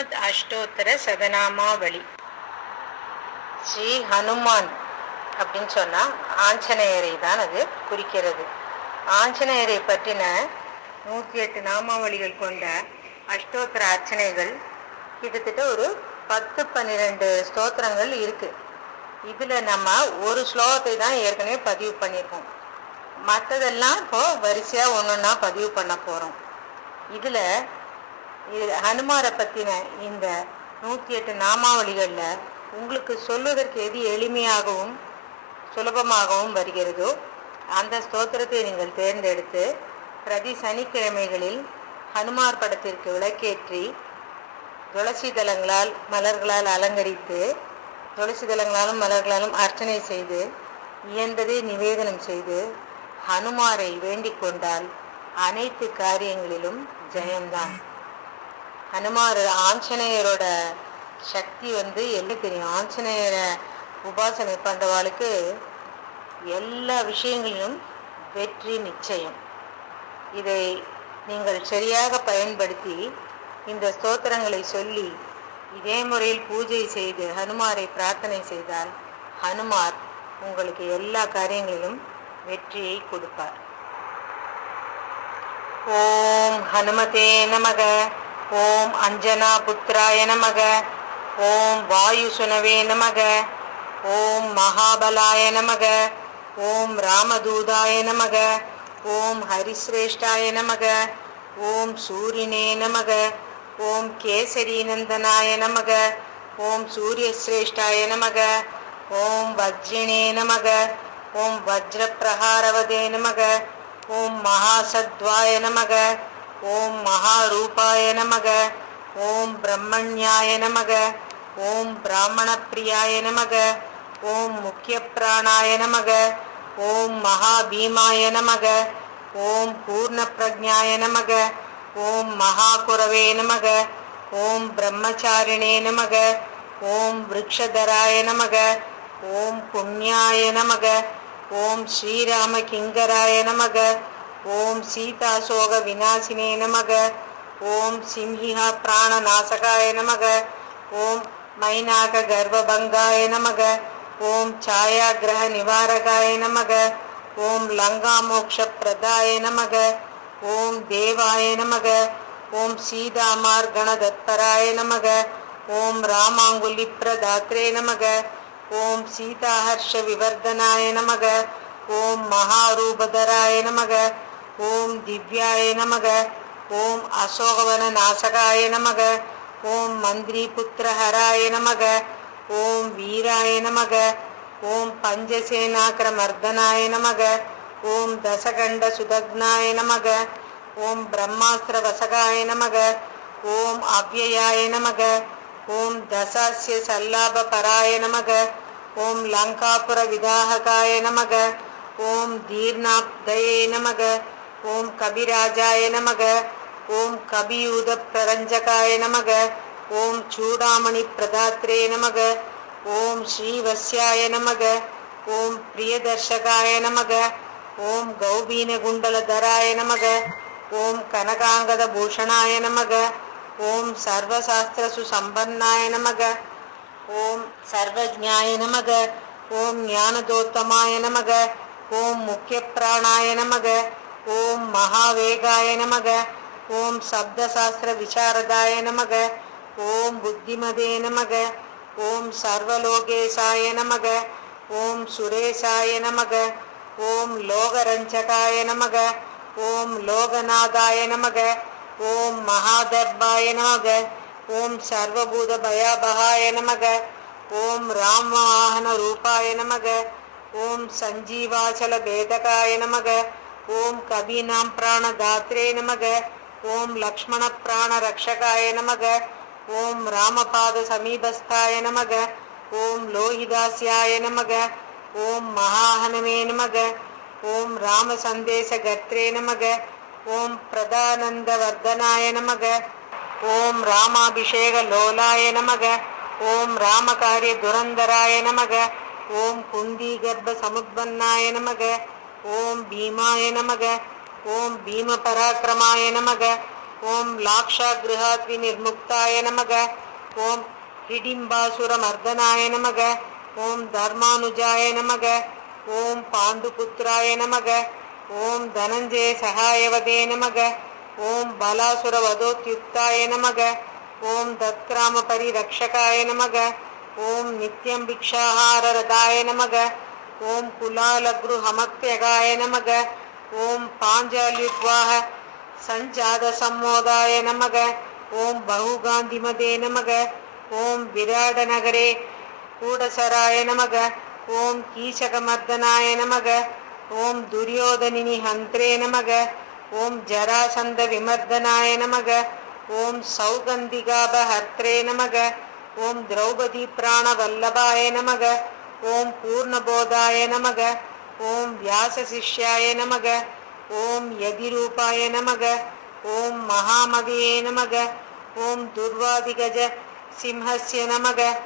ஸ்ரீமத் அஷ்டோத்தர சதநாமாவளி. ஸ்ரீ ஹனுமான் அப்படின்னு சொன்னால் ஆஞ்சநேயரை தான் அது குறிக்கிறது. ஆஞ்சநேயரை பற்றின நூற்றி எட்டு நாமாவளிகள் கொண்ட அஷ்டோத்தர அர்ச்சனைகள் கிட்டத்தட்ட ஒரு பத்து பன்னிரெண்டு ஸ்தோத்திரங்கள் இருக்குது இதில் நம்ம ஒரு ஸ்லோகத்தை தான் ஏற்கனவே பதிவு பண்ணியிருக்கோம். மற்றதெல்லாம் இப்போது வரிசையாக ஒன்று ஒன்றா பதிவு பண்ண போகிறோம் இதில் ஹனுமாரை பற்றின இந்த நூற்றி எட்டு நாமாவளிகளில் உங்களுக்கு சொல்வதற்கு எது எளிமையாகவும் சுலபமாகவும் வருகிறதோ அந்த ஸ்தோத்திரத்தை நீங்கள் தேர்ந்தெடுத்து பிரதி சனிக்கிழமைகளில் ஹனுமார் படத்திற்கு விளக்கேற்றி துளசி தலங்களால் மலர்களால் அலங்கரித்து துளசி தலங்களாலும் மலர்களாலும் அர்ச்சனை செய்து இயன்றதை நிவேதனம் செய்து ஹனுமாரை வேண்டிக் கொண்டால் அனைத்து காரியங்களிலும் ஜெயம்தான். ஹனுமார் ஆஞ்சநேயரோட சக்தி வந்து என்ன தெரியும்? ஆஞ்சநேயரை உபாசனை பண்ணுறவாளுக்கு எல்லா விஷயங்களிலும் வெற்றி நிச்சயம். இதை நீங்கள் சரியாக பயன்படுத்தி இந்த ஸ்தோத்திரங்களை சொல்லி இதே முறையில் பூஜை செய்து ஹனுமாரை பிரார்த்தனை செய்தால் ஹனுமார் உங்களுக்கு எல்லா காரியங்களிலும் வெற்றியை கொடுப்பார். ஓம் ஹனுமதே நமக. ஓம் அஞ்சனா புத்திராய நமக ஓம் வாயு சுனவே நமக ஓம் மகாபலாய நமக ஓம் ராமதூதாய நமக ஓம் ஹரிசிரேஷ்டாய நமக ஓம் சூரினே நமக ஓம் கேசரிநந்தனாய நமக ஓம் சூரியசிரேஷ்டாய நமக ஓம் வஜ்ரிணே நமக ஓம் வஜ்ரப்பிரகாரவதே நமக ஓம் மகாசத்வாய நமக ஓம் மகாரூபாய நமக ஓம் பிரம்மண்யாய நமக ஓம் பிராமணப்பிரியாய நமக ஓம் முக்கிய பிராணாய நமக ஓம் மகாபீமாய நமக ஓம் பூர்ண பிரஜாய நமக ஓம் மகாகுரவே நமக ஓம் பிரம்மச்சாரிணே நமக ஓம் விரக்ஷதராய நமக ஓம் புண்ணியாய நமக ஓம் ஸ்ரீராம கிங்கராய நமக ஓம் சீதாசோக விநாசினே நமக. ஓம் சிம்ஹிஹ பிராணநாசகாய நமக. ஓம் மைனாக கர்வபங்காய நமக. ஓம் சாயாகிரக நிவாரகாய நமக. ஓம் லங்காமோக்ஷ பிரதாய நமக. ஓம் தேவாய நமக. ஓம் சீதாமார்கணதத்தராய நமக. ஓம் ராமாங்குலி பிரதாத்ரே நமக. ஓம் சீதாஹர்ஷ விவர்தனாய நமக. ஓம் மகாரூபதராய நமக. ஓம் திவ்யாய நமக ஓம் அசோகவன நாசகாய நமக ஓம் மந்திரி புத்திரஹராய நமக ஓம் வீராய நமக ஓம் பஞ்சசேனாக்கிரமர்தனாய நமக ஓம் தசகண்ட சுதக்னாய நமக ஓம் பிரம்மாஸ்திர வசகாய நமக ஓம் அவ்யயாய நமக ஓம் தசாசிய சல்லாப பராய நமக ஓம் லங்காபுர விதாககாய நமக ஓம் தீர்ணாப்தயே நமக ஓம் கபிராஜாய நமக ஓம் கபியூத பிரரஞ்சகாய நமக ஓம் சூடாமணி பிரதாத்ரே நமக ஓம் ஸ்ரீவஸ்யாய நமக ஓம் பிரியதர்ஷகாய நமக ஓம் கௌபீன குண்டலதராய நமக ஓம் கனகாங்கத பூஷணாய நமக ஓம் சர்வசாஸ்திர சம்பன்னாய நமக ஓம் சர்வஜாய நமக ஓம் ஞானதோத்தமாய நமக ஓம் முக்கிய பிராணாய நமக ஓம் மகாவேகாய நமக ஓம் சப்தசாஸ்திர விசாரதாய நமக ஓம் புத்திமதே நமக ஓம் சர்வலோகேசாய நமக ஓம் சுரேசாய நமக ஓம் லோகரஞ்சகாய நமக ஓம் லோகநாதாய நமக ஓம் மகாதர்பாய நமக ஓம் சர்வபூத பயாபகாய நமக ஓம் ராமவாகன ரூபாய நமக ஓம் சஞ்சீவாச்சல பேதகாய நமக ஓம் கபீனாம் பிராணதாத்ரே நமக. ஓம் லக்ஷ்மண பிராண ரக்ஷகாய நமக. ஓம் ராமபாத சமீபஸ்தாய நமக. ஓம் லோகிதாஸ்யாய நமக. ஓம் மகாஹனமே நமக. ஓம் ராம சந்தேச கத்ரே நமக. ஓம் பிரதானந்த வர்தனாய நமக. ஓம் ராமாபிஷேக லோலாய நமக. ஓம் ராமகாரிய துரந்தராய நமக. ஓம் குந்தி கர்ப்ப சமுத்பன்னாய நமக. ஓம் பீமாய நமக ஓம் பீம பராக்கிரமாய நமக ஓம் லாக்ஷாகிருஹாத் நிர்முக்தாய நமக ஓம் ஹிடிம்பாசுரமர்தனாய நமக ஓம் தர்மானுஜாய நமக ஓம் பாண்டுபுத்திராய நமக ஓம் தனஞ்சய சகாயவதே நமக ஓம் பலாசுரவதோத்யுக்தாய நமக ஓம் தத்ராம பரிரக்ஷகாய நமக ஓம் நித்யம் பிக்ஷாஹாரரதாய நமக ஓம் குலாலக்ருஹமத்யகாய நமக. ஓம் பாஞ்சாலித்வாக சஞ்சாத சம்மோதாய நமக. ஓம் பகுகாந்திமதே நமக. ஓம் விராட நகரே கூடசராய நமக. ஓம் கீசகமர்தனாய நமக. ஓம் துரியோதனினி ஹந்திரே நமக. ஓம் ஜராசந்த விமர்தனாய நமக. ஓம் சௌகந்திகாபஹர்த்ரே நமக. ஓம் திரௌபதி பிராணவல்லபாய நமக. ஓம் பூர்ணபோதாய நமக. ஓம் வியாசசிஷ்யாய நமக. ஓம் யதிரூபாய நமக. ஓம் மகாமதியே நமக. ஓம் துர்வாதிகஜ சிம்ஹஸ்ய நமக.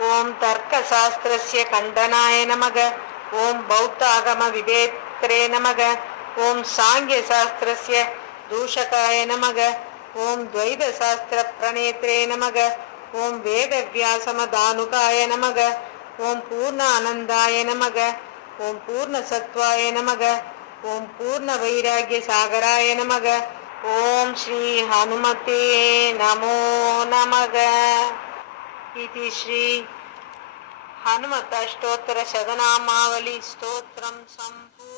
ஓம் தர்க்கசாஸ்திரஸ்ய கண்டனாய நமக. ஓம் பௌத்தாகம விவேத்ரே நமக. ஓம் சாங்கிய சாங்கியசாஸ்திரஸ்ய தூஷகாய நமக. ஓம் துவைத சாஸ்திர பிரணேத்ரே நமக. ஓம் வேதவியாசமதானுகாய நமக. ஓம் பூர்ண ஆனந்தாய நமக ஓம் பூர்ண சத்வாய நமக ஓம் பூர்ண வைராகிய சாகராய நமக ஓம் ஸ்ரீ ஹனுமதே நமோ நமக इति श्री हनुमतष्टोत्तरशतनामावली स्तोत्रं सम्पूर्णम्